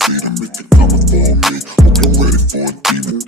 feed 'em if you're coming for me. Hope you're ready for a demon.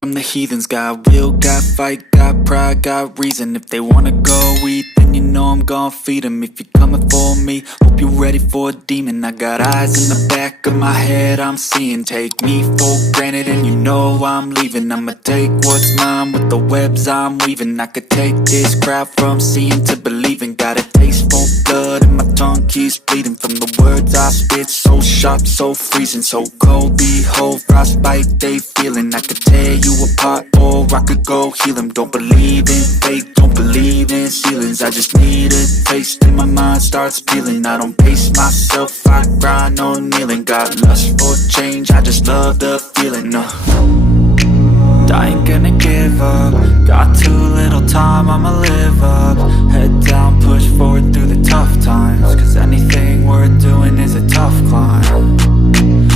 From the heathens, got will, got fight, got pride, got reason. If they wanna go eat, then you know I'm gon' feed 'em. If you're coming for me, hope you're ready for a demon. I got eyes in the back of my head, I'm seeing. Take me for granted and you know I'm leaving. I'ma take what's mine with the webs I'm weaving. I could take this crowd from seeing to believing. Got a taste for blood and my tongue keeps bleeding. From the words I spit, so sharp, so freezing, so cold. Behold, frostbite they feeling. I could tear you apart or I could go heal 'em. Don't believe in fate, don't believe in ceilings. I just need a taste and my mind starts peeling. I don't pace myself, I grind on kneeling. Got lust for change, I just love the feeling. I ain't gonna give up. Got too little time, I'ma live up. Head down, push forward through the tough times. Cause anything worth doing is a tough climb.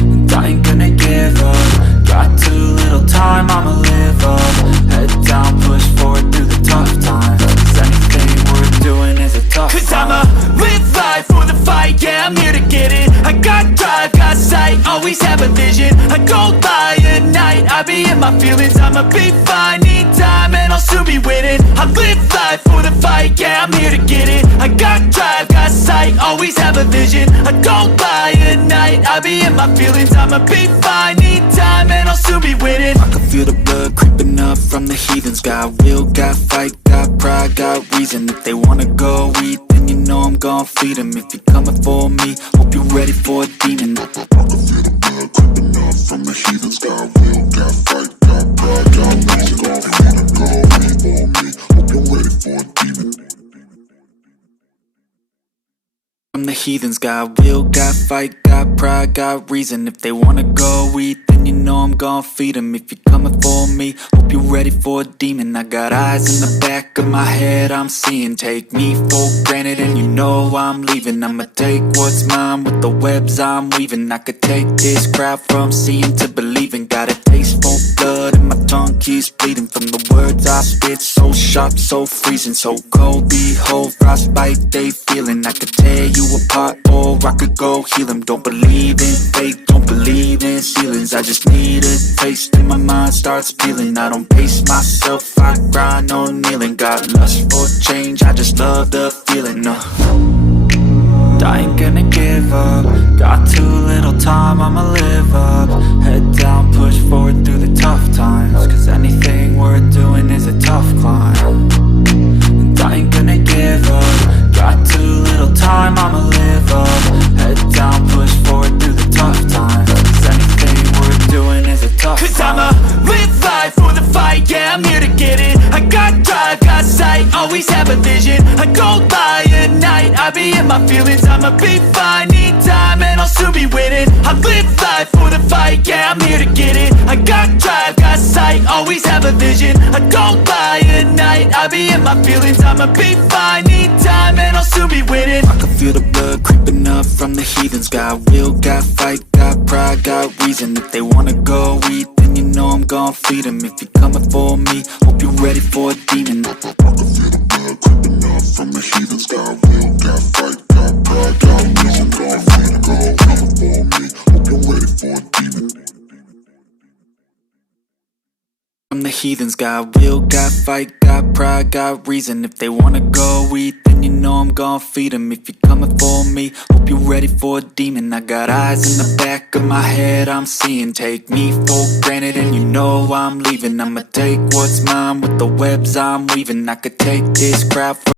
And I ain't gonna give up. Got too little time, I'ma live up. Head down, push forward through the tough times. Cause anything worth doing is a tough climb. Cause I'ma live life for the fight, yeah, I'm here to get it. I got drive, got sight, always have a vision. I go by at night, I be in my feelings. I'ma be fine, need time and I'll soon be winning. I live life for the fight, yeah, I'm here to get it. I got drive, got sight, always have a vision. I go by at night, I be in my feelings. I'ma be fine, need time and I'll soon be winning. I can feel the blood creeping up from the heathens. Got will, got fight, got pride, got reason. If they wanna go eat, then you know I'm gon' feed 'em. If you're coming for me, hope you're ready for a demon. I can feel the blood creeping up from the heathens. Got will, got fight, got pride, got reason. If they wanna go eat for me, hope you're ready for a demon. From the heathens, got will, got fight, got pride, got reason. If they wanna go eat, then you know I'm gon' feed 'em. If you're coming for me, hope you're ready for a demon. I got eyes in the back of my head, I'm seeing. Take me for granted and you know I'm leaving. I'ma take what's mine with the webs I'm weaving. I could take this crowd from seeing to believing. Got a taste for blood and my tongue keeps bleeding. From the words I spit, so sharp, so freezing, so cold. Behold, frostbite they feeling. I could tear you apart or I could go heal 'em. Don't believe in fate, don't believe in ceilings. I just need a taste and my mind starts peeling. I don't pace myself, I grind on kneeling. Got lust for change, I just love the feeling. I ain't gonna give up. Got too little time, I'ma live up. Head down, push forward through the tough times. Cause anything worth doing is a tough climb. And I ain't gonna give up. Got too little time, I'ma live up. Head down, push forward through the tough times. Cause anything worth doing is a tough climb. Cause I'ma live life for the fight, yeah, I'm here to get it. I got drive, got sight, always have a vision. I go by at night, I be in my feelings. I'ma be fine, need time and I'll soon be winning. I live life for the fight, yeah, I'm here to get it. I got drive, got sight, always have a vision. I go by at night, I be in my feelings. I'ma be fine, need time and I'll soon be winning. I can feel the blood creeping up from the heathens. Got will, got fight, got pride, got reason. If they wanna go eat, then you know I'm gon' feed 'em. If you're coming for me, hope you're ready for a demon. I can feel the blood creeping up from the heathens. Got will, got fight, got pride, got reason. If they wanna go coming for me, hope you're ready for a demon. From the heathens, got will, got fight, got pride, got reason. If they wanna go eat, then you know I'm gon' feed 'em. If you're coming for me, hope you're ready for a demon. I got eyes in the back of my head, I'm seeing. Take me for granted and you know I'm leaving. I'ma take what's mine with the webs I'm weaving. I could take this crowd from